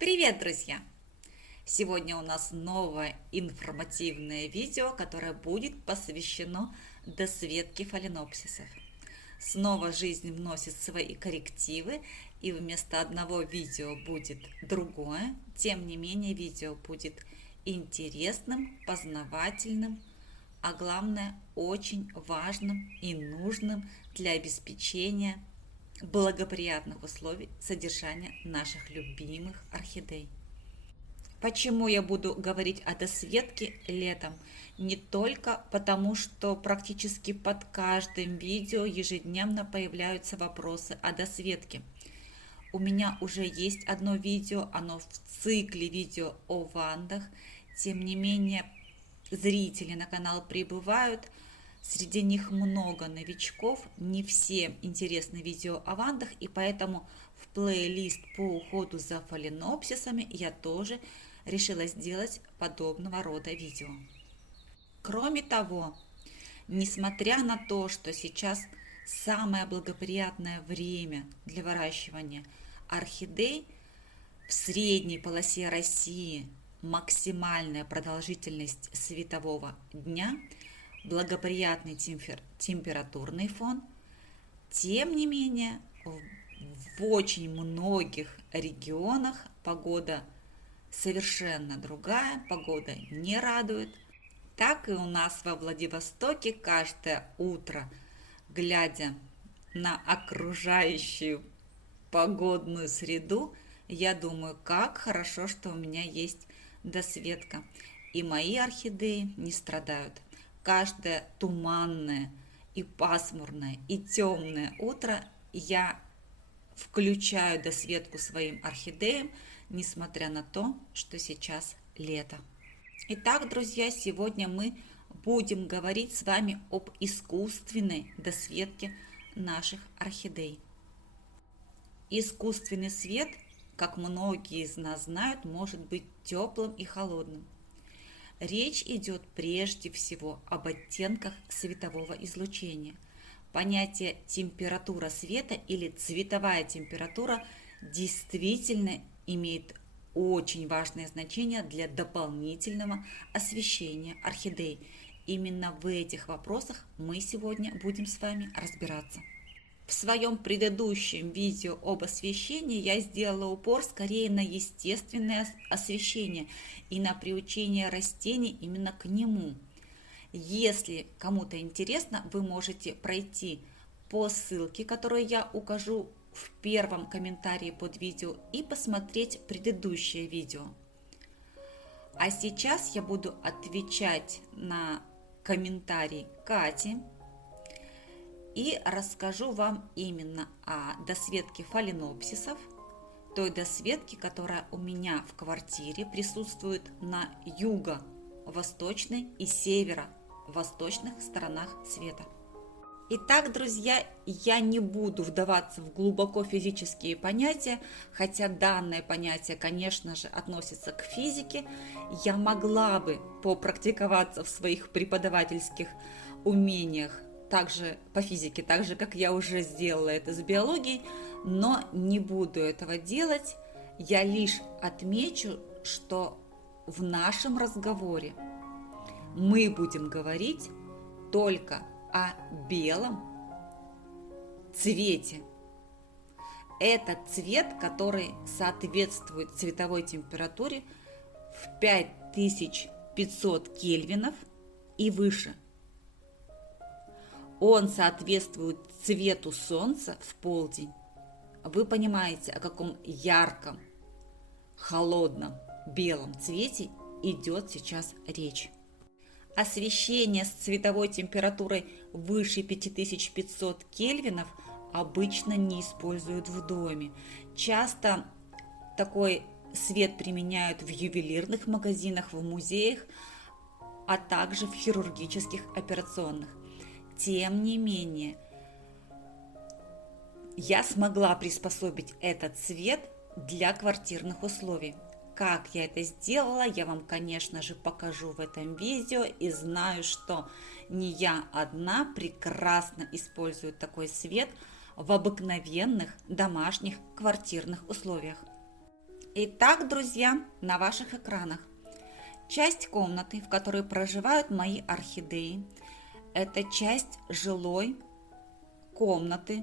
Привет, друзья! Сегодня у нас новое информативное видео, которое будет посвящено досветке фаленопсисов. Снова жизнь вносит свои коррективы, и вместо одного видео будет другое. Тем не менее, видео будет интересным, познавательным, а главное, очень важным и нужным для обеспечения благоприятных условий содержания наших любимых орхидей. Почему я буду говорить о досветке летом? Не только потому, что практически под каждым видео ежедневно появляются вопросы о досветке. У меня уже есть одно видео, оно в цикле видео о вандах. Тем не менее, зрители на канал прибывают. Среди них много новичков, не всем интересны видео о вандах, и поэтому в плейлист по уходу за фаленопсисами я тоже решила сделать подобного рода видео. Кроме того, несмотря на то, что сейчас самое благоприятное время для выращивания орхидей, в средней полосе России максимальная продолжительность светового дня, благоприятный температурный фон, тем не менее в очень многих регионах погода совершенно другая, погода не радует. Так и у нас во Владивостоке каждое утро, глядя на окружающую погодную среду, я думаю, как хорошо, что у меня есть досветка. И мои орхидеи не страдают. Каждое туманное и пасмурное и темное утро я включаю досветку своим орхидеям, несмотря на то, что сейчас лето. Итак, друзья, сегодня мы будем говорить с вами об искусственной досветке наших орхидей. Искусственный свет, как многие из нас знают, может быть теплым и холодным. Речь идет прежде всего об оттенках светового излучения. Понятие температура света или цветовая температура действительно имеет очень важное значение для дополнительного освещения орхидей. Именно в этих вопросах мы сегодня будем с вами разбираться. В своем предыдущем видео об освещении я сделала упор скорее на естественное освещение и на приучение растений именно к нему. Если кому-то интересно, вы можете пройти по ссылке, которую я укажу в первом комментарии под видео, и посмотреть предыдущее видео. А сейчас я буду отвечать на комментарий Кати и расскажу вам именно о досветке фаленопсисов, той досветке, которая у меня в квартире присутствует на юго-восточной и северо-восточных сторонах света. Итак, друзья, я не буду вдаваться в глубоко физические понятия, хотя данное понятие, конечно же, относится к физике. Я могла бы попрактиковаться в своих преподавательских умениях также по физике, так же, как я уже сделала это с биологией, но не буду этого делать. Я лишь отмечу, что в нашем разговоре мы будем говорить только о белом цвете. Это цвет, который соответствует цветовой температуре в 5500 кельвинов и выше. Он соответствует цвету солнца в полдень. Вы понимаете, о каком ярком, холодном, белом цвете идет сейчас речь. Освещение с цветовой температурой выше 5500 кельвинов обычно не используют в доме. Часто такой свет применяют в ювелирных магазинах, в музеях, а также в хирургических операционных. Тем не менее, я смогла приспособить этот цвет для квартирных условий. Как я это сделала, я вам, конечно же, покажу в этом видео, и знаю, что не я одна прекрасно использую такой цвет в обыкновенных домашних квартирных условиях. Итак, друзья, на ваших экранах часть комнаты, в которой проживают мои орхидеи. Это часть жилой комнаты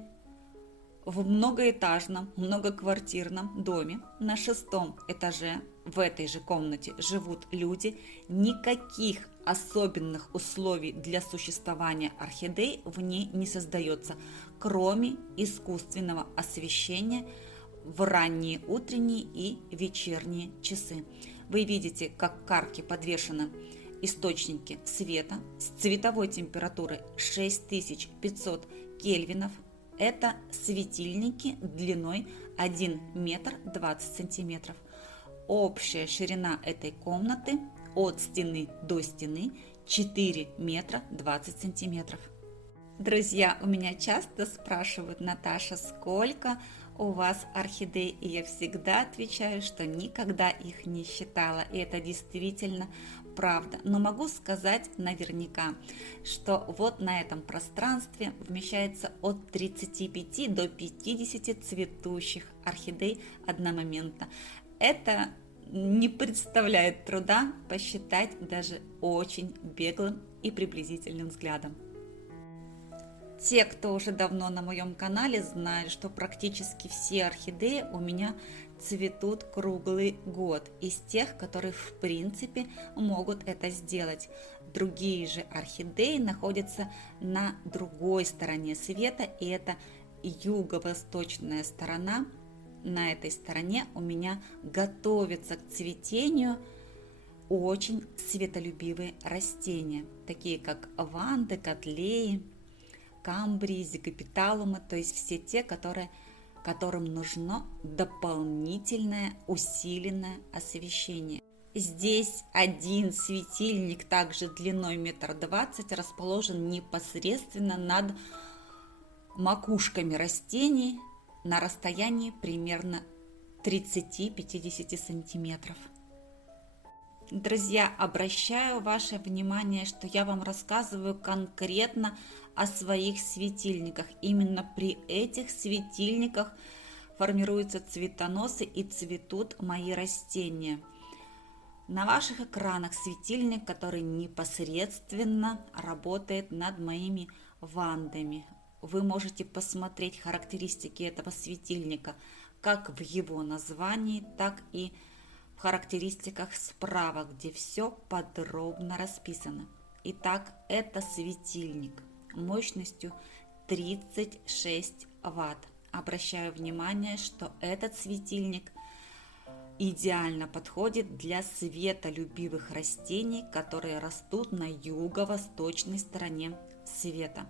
в многоэтажном, многоквартирном доме. На 6-м этаже в этой же комнате живут люди. Никаких особенных условий для существования орхидей в ней не создается, кроме искусственного освещения в ранние утренние и вечерние часы. Вы видите, как к арке подвешены источники света с цветовой температурой 6500 кельвинов. Это светильники длиной 1 метр 20 сантиметров. Общая ширина этой комнаты от стены до стены 4 метра 20 сантиметров. Друзья, у меня часто спрашивают: Наташа, сколько у вас орхидей? И я всегда отвечаю, что никогда их не считала. И это действительно правда. Но могу сказать наверняка, что вот на этом пространстве вмещается от 35 до 50 цветущих орхидей одномоментно. Это не представляет труда посчитать даже очень беглым и приблизительным взглядом. Те, кто уже давно на моем канале, знают, что практически все орхидеи у меня цветут круглый год, из тех, которые в принципе могут это сделать. Другие же орхидеи находятся на другой стороне света, и это юго-восточная сторона. На этой стороне у меня готовятся к цветению очень светолюбивые растения, такие как ванды, котлеи, камбрии, зигопиталумы, то есть все те, которым нужно дополнительное усиленное освещение. Здесь один светильник, также длиной 1,20 м, расположен непосредственно над макушками растений на расстоянии примерно 30-50 сантиметров. Друзья, обращаю ваше внимание, что я вам рассказываю конкретно о своих светильниках. Именно при этих светильниках формируются цветоносы и цветут мои растения. На ваших экранах светильник, который непосредственно работает над моими вандами. Вы можете посмотреть характеристики этого светильника как в его названии, так и в характеристиках справа, где все подробно расписано. Итак, это светильник мощностью 36 Вт. Обращаю внимание, что этот светильник идеально подходит для светолюбивых растений, которые растут на юго-восточной стороне света.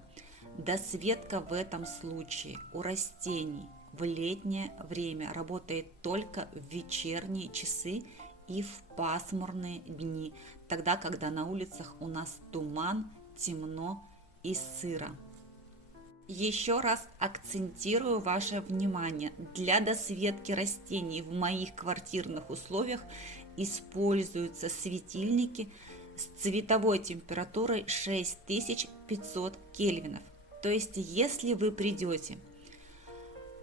Досветка в этом случае у растений в летнее время работает только в вечерние часы и в пасмурные дни, тогда, когда на улицах у нас туман, темно и сыро. Еще раз акцентирую ваше внимание: для досветки растений в моих квартирных условиях используются светильники с цветовой температурой 6500 кельвинов. То есть, если вы придете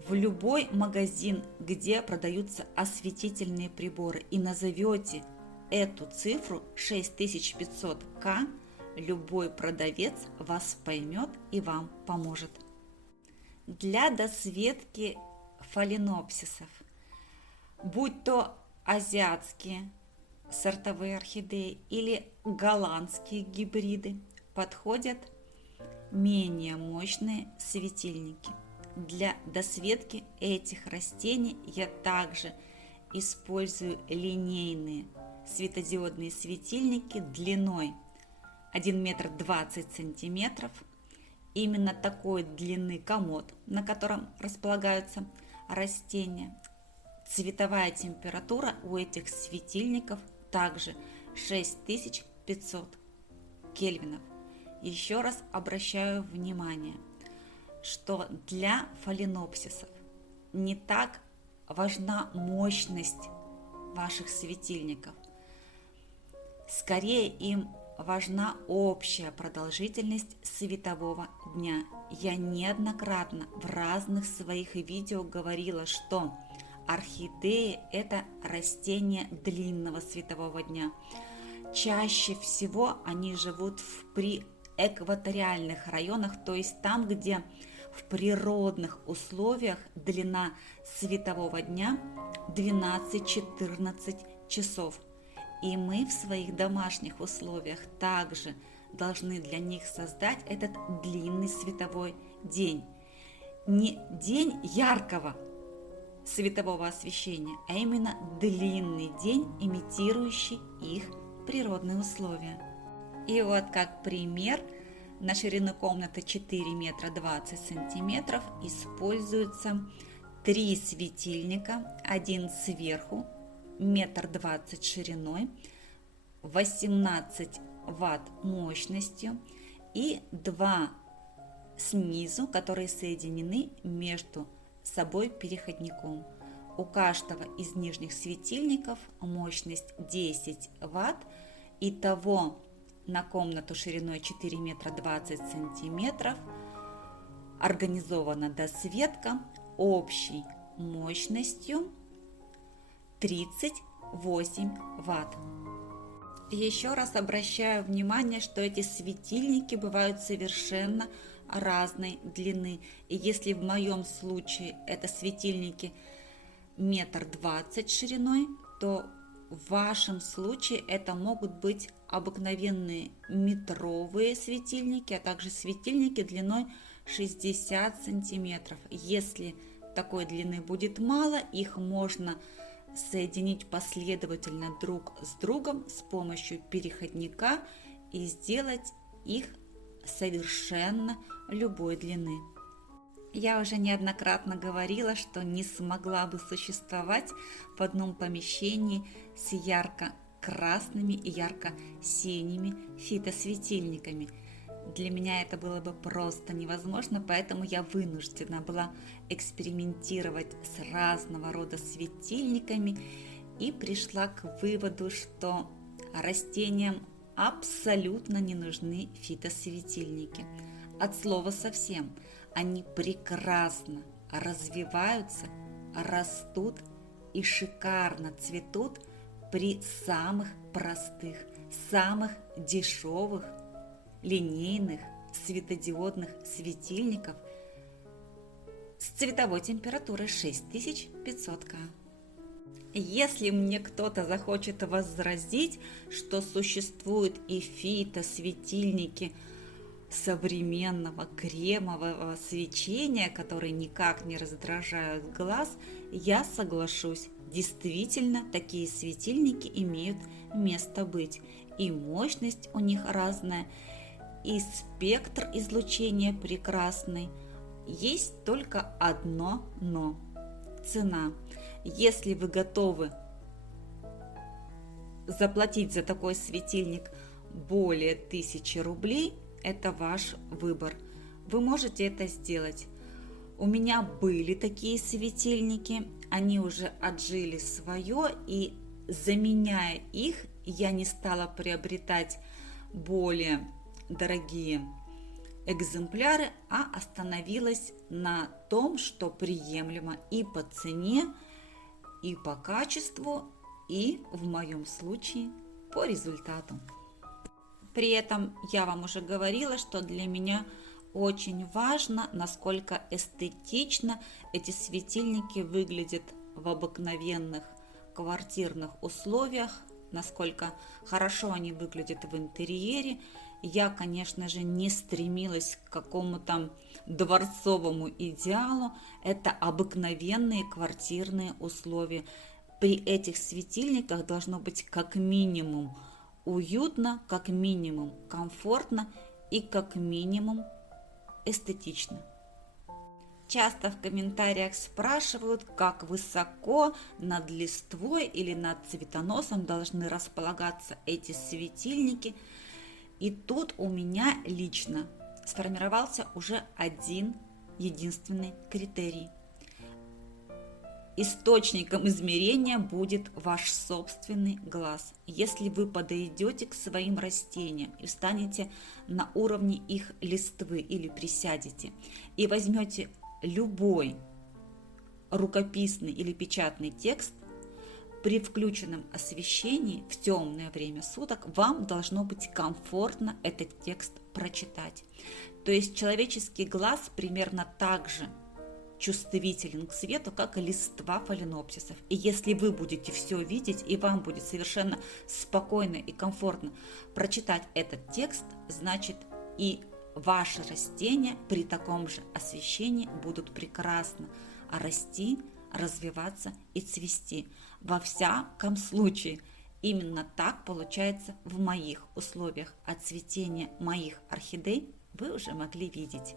в любой магазин, где продаются осветительные приборы, и назовете эту цифру 6500К, любой продавец вас поймет и вам поможет. Для досветки фаленопсисов, будь то азиатские сортовые орхидеи или голландские гибриды, подходят менее мощные светильники. Для досветки этих растений я также использую линейные светодиодные светильники длиной 1 метр 20 сантиметров. Именно такой длины комод, на котором располагаются растения. Цветовая температура у этих светильников также 6500 кельвинов. Еще раз обращаю внимание, что для фаленопсисов не так важна мощность ваших светильников. Скорее им важна общая продолжительность светового дня. Я неоднократно в разных своих видео говорила, что орхидеи – это растения длинного светового дня. Чаще всего они живут при экваториальных районах, то есть там, где в природных условиях длина светового дня 12-14 часов. И мы в своих домашних условиях также должны для них создать этот длинный световой день. Не день яркого светового освещения, а именно длинный день, имитирующий их природные условия. И вот как пример, на ширину комнаты 4 метра 20 сантиметров используются 3 светильника, один сверху, метр 20 шириной, 18 ватт мощностью и 2 снизу, которые соединены между собой переходником. У каждого из нижних светильников мощность 10 ватт. Итого на комнату шириной 4 метра 20 сантиметров организована досветка общей мощностью 38 ватт. Еще раз обращаю внимание, что эти светильники бывают совершенно разной длины. И если в моем случае это светильники метр 20 шириной, то в вашем случае это могут быть обыкновенные метровые светильники, а также светильники длиной 60 сантиметров. Если такой длины будет мало, их можно соединить последовательно друг с другом с помощью переходника и сделать их совершенно любой длины. Я уже неоднократно говорила, что не смогла бы существовать в одном помещении с ярко-красными и ярко-синими фитосветильниками. Для меня это было бы просто невозможно, поэтому я вынуждена была экспериментировать с разного рода светильниками и пришла к выводу, что растениям абсолютно не нужны фитосветильники. От слова совсем. Они прекрасно развиваются, растут и шикарно цветут при самых простых, самых дешевых линейных светодиодных светильников с цветовой температурой 6500 К. Если мне кто-то захочет возразить, что существуют и фитосветильники современного кремового свечения, которые никак не раздражают глаз, я соглашусь. Действительно, такие светильники имеют место быть. И мощность у них разная, и спектр излучения прекрасный. Есть только одно но – цена. Если вы готовы заплатить за такой светильник более 1000 рублей, это ваш выбор. Вы можете это сделать. У меня были такие светильники, они уже отжили свое, и заменяя их, я не стала приобретать более дорогие экземпляры, а остановилась на том, что приемлемо и по цене, и по качеству, и в моем случае по результату. При этом я вам уже говорила, что для меня очень важно, насколько эстетично эти светильники выглядят в обыкновенных квартирных условиях, насколько хорошо они выглядят в интерьере. Я, конечно же, не стремилась к какому-то дворцовому идеалу. Это обыкновенные квартирные условия. При этих светильниках должно быть как минимум уютно, как минимум комфортно и как минимум эстетично. Часто в комментариях спрашивают, как высоко над листвой или над цветоносом должны располагаться эти светильники. И тут у меня лично сформировался уже один единственный критерий. Источником измерения будет ваш собственный глаз. Если вы подойдете к своим растениям и встанете на уровне их листвы или присядете и возьмете любой рукописный или печатный текст, при включенном освещении в темное время суток вам должно быть комфортно этот текст прочитать. То есть человеческий глаз примерно так же чувствителен к свету, как и листва фаленопсисов. И если вы будете все видеть, и вам будет совершенно спокойно и комфортно прочитать этот текст, значит и ваши растения при таком же освещении будут прекрасно расти, развиваться и цвести. Во всяком случае, именно так получается в моих условиях, а цветение моих орхидей вы уже могли видеть.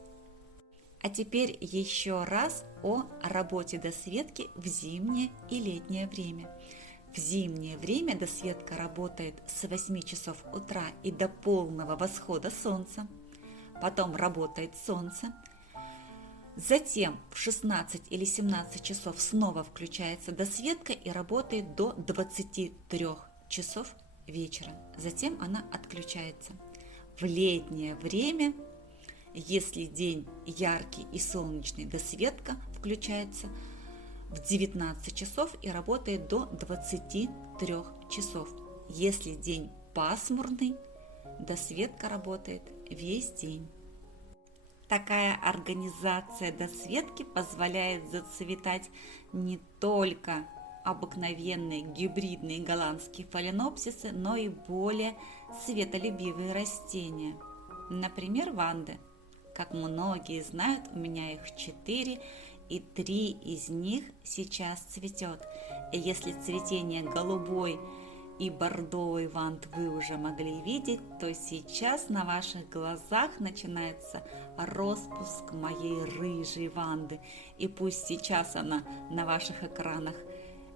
А теперь еще раз о работе досветки в зимнее и летнее время. В зимнее время досветка работает с 8 часов утра и до полного восхода солнца. Потом работает солнце. Затем в 16 или 17 часов снова включается досветка и работает до 23 часов вечера. Затем она отключается. В летнее время, если день яркий и солнечный, досветка включается в 19 часов и работает до 23 часов. Если день пасмурный, досветка работает весь день. Такая организация досветки позволяет зацветать не только обыкновенные гибридные голландские фаленопсисы, но и более светолюбивые растения. Например, ванды. Как многие знают, у меня их 4, и 3 из них сейчас цветет. И если цветение голубой и бордовый вант вы уже могли видеть, то сейчас на ваших глазах начинается распуск моей рыжей ванды. И пусть сейчас она на ваших экранах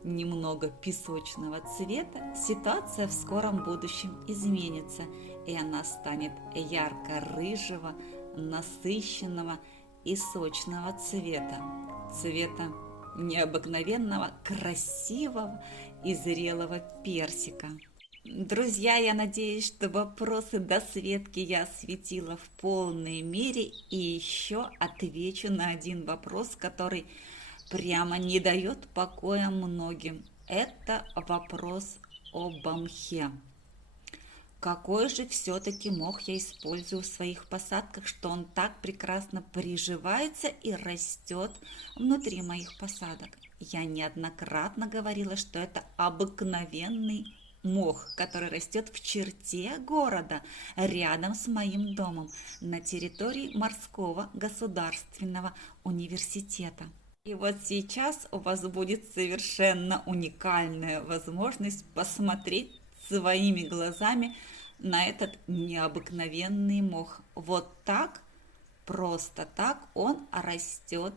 немного песочного цвета, ситуация в скором будущем изменится, и она станет ярко-рыжего, насыщенного и сочного цвета. Цвета необыкновенного, красивого и зрелого персика. Друзья, я надеюсь, что вопросы досветки я осветила в полной мере, и еще отвечу на один вопрос, который прямо не дает покоя многим. Это вопрос об мхе. Какой же все-таки мох я использую в своих посадках, что он так прекрасно приживается и растет внутри моих посадок? Я неоднократно говорила, что это обыкновенный мох, который растет в черте города, рядом с моим домом, на территории Морского государственного университета. И вот сейчас у вас будет совершенно уникальная возможность посмотреть своими глазами на этот необыкновенный мох. Вот так, просто так он растет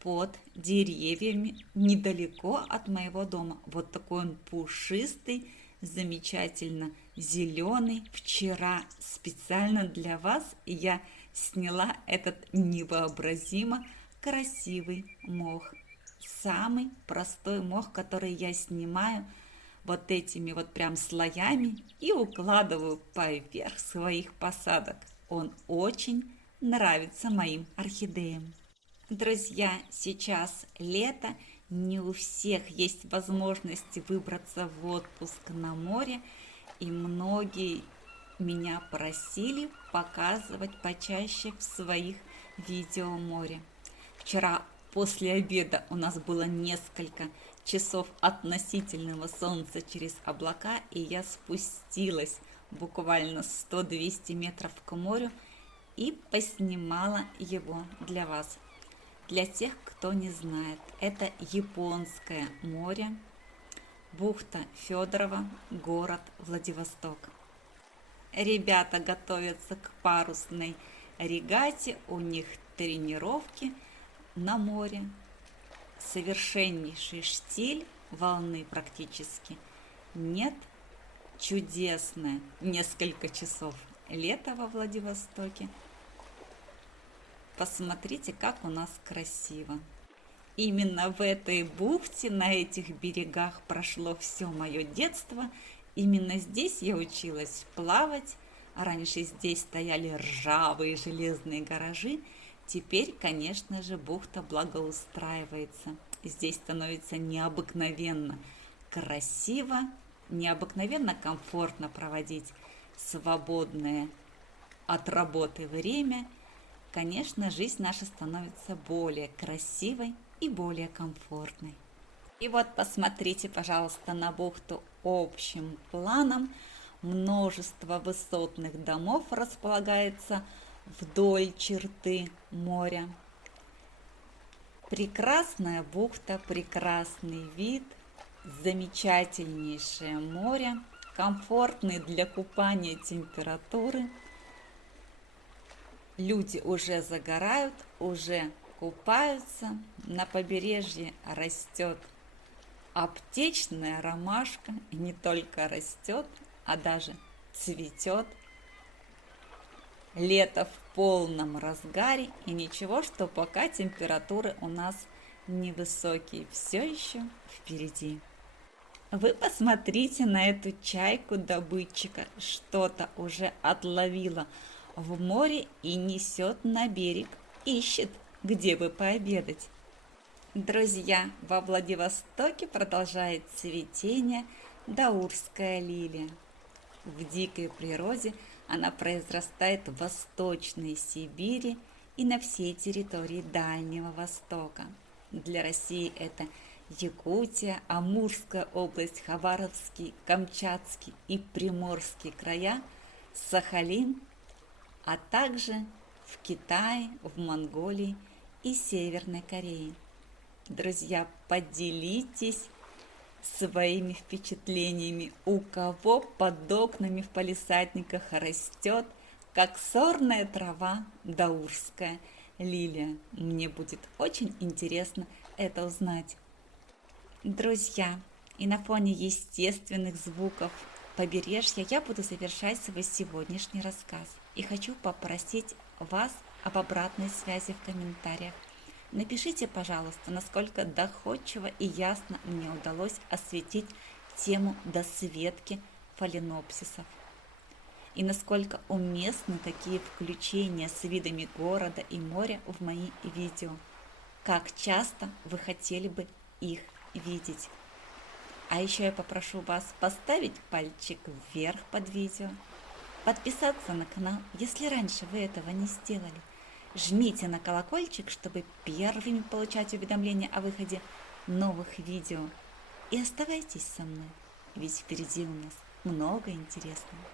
под деревьями недалеко от моего дома. Вот такой он пушистый, замечательно зеленый. Вчера специально для вас я сняла этот невообразимо красивый мох. Самый простой мох, который я снимаю вот этими вот прям слоями и укладываю поверх своих посадок. Он очень нравится моим орхидеям. Друзья, сейчас лето, не у всех есть возможность выбраться в отпуск на море, и многие меня просили показывать почаще в своих видео море. Вчера после обеда у нас было несколько часов относительного солнца через облака, и я спустилась буквально 100-200 метров к морю и поснимала его для вас. Для тех, кто не знает, это Японское море, бухта Федорова, город Владивосток. Ребята готовятся к парусной регате, у них тренировки на море. Совершеннейший штиль, волны практически нет. Чудесное несколько часов лета во Владивостоке. Посмотрите, как у нас красиво. Именно в этой бухте, на этих берегах прошло все мое детство. Именно здесь я училась плавать. Раньше здесь стояли ржавые железные гаражи. Теперь, конечно же, бухта благоустраивается. здесь становится необыкновенно красиво, необыкновенно комфортно проводить свободное от работы время. Конечно, жизнь наша становится более красивой и более комфортной. И вот посмотрите, пожалуйста, на бухту общим планом. Множество высотных домов располагается вдоль черты моря. Прекрасная бухта, прекрасный вид, замечательнейшее море, комфортные для купания температуры. Люди уже загорают, уже купаются. На побережье растет аптечная ромашка, и не только растет, а даже цветет. Лето в полном разгаре, и ничего, что пока температуры у нас невысокие, все еще впереди. Вы посмотрите на эту чайку добытчика, что-то уже отловила в море и несет на берег, ищет, где бы пообедать. Друзья, во Владивостоке продолжает цветение даурская лилия. В дикой природе она произрастает в Восточной Сибири и на всей территории Дальнего Востока. Для России это Якутия, Амурская область, Хабаровский, Камчатский и Приморский края, Сахалин, а также в Китае, в Монголии и Северной Корее. Друзья, поделитесь своими впечатлениями, у кого под окнами в палисадниках растет, как сорная трава, даурская лилия. Мне будет очень интересно это узнать. Друзья, и на фоне естественных звуков побережья я буду завершать свой сегодняшний рассказ. И хочу попросить вас об обратной связи в комментариях. Напишите, пожалуйста, насколько доходчиво и ясно мне удалось осветить тему досветки фаленопсисов. И насколько уместны такие включения с видами города и моря в мои видео. Как часто вы хотели бы их видеть. А еще я попрошу вас поставить пальчик вверх под видео, подписаться на канал, если раньше вы этого не сделали. Жмите на колокольчик, чтобы первыми получать уведомления о выходе новых видео. И оставайтесь со мной, ведь впереди у нас много интересного.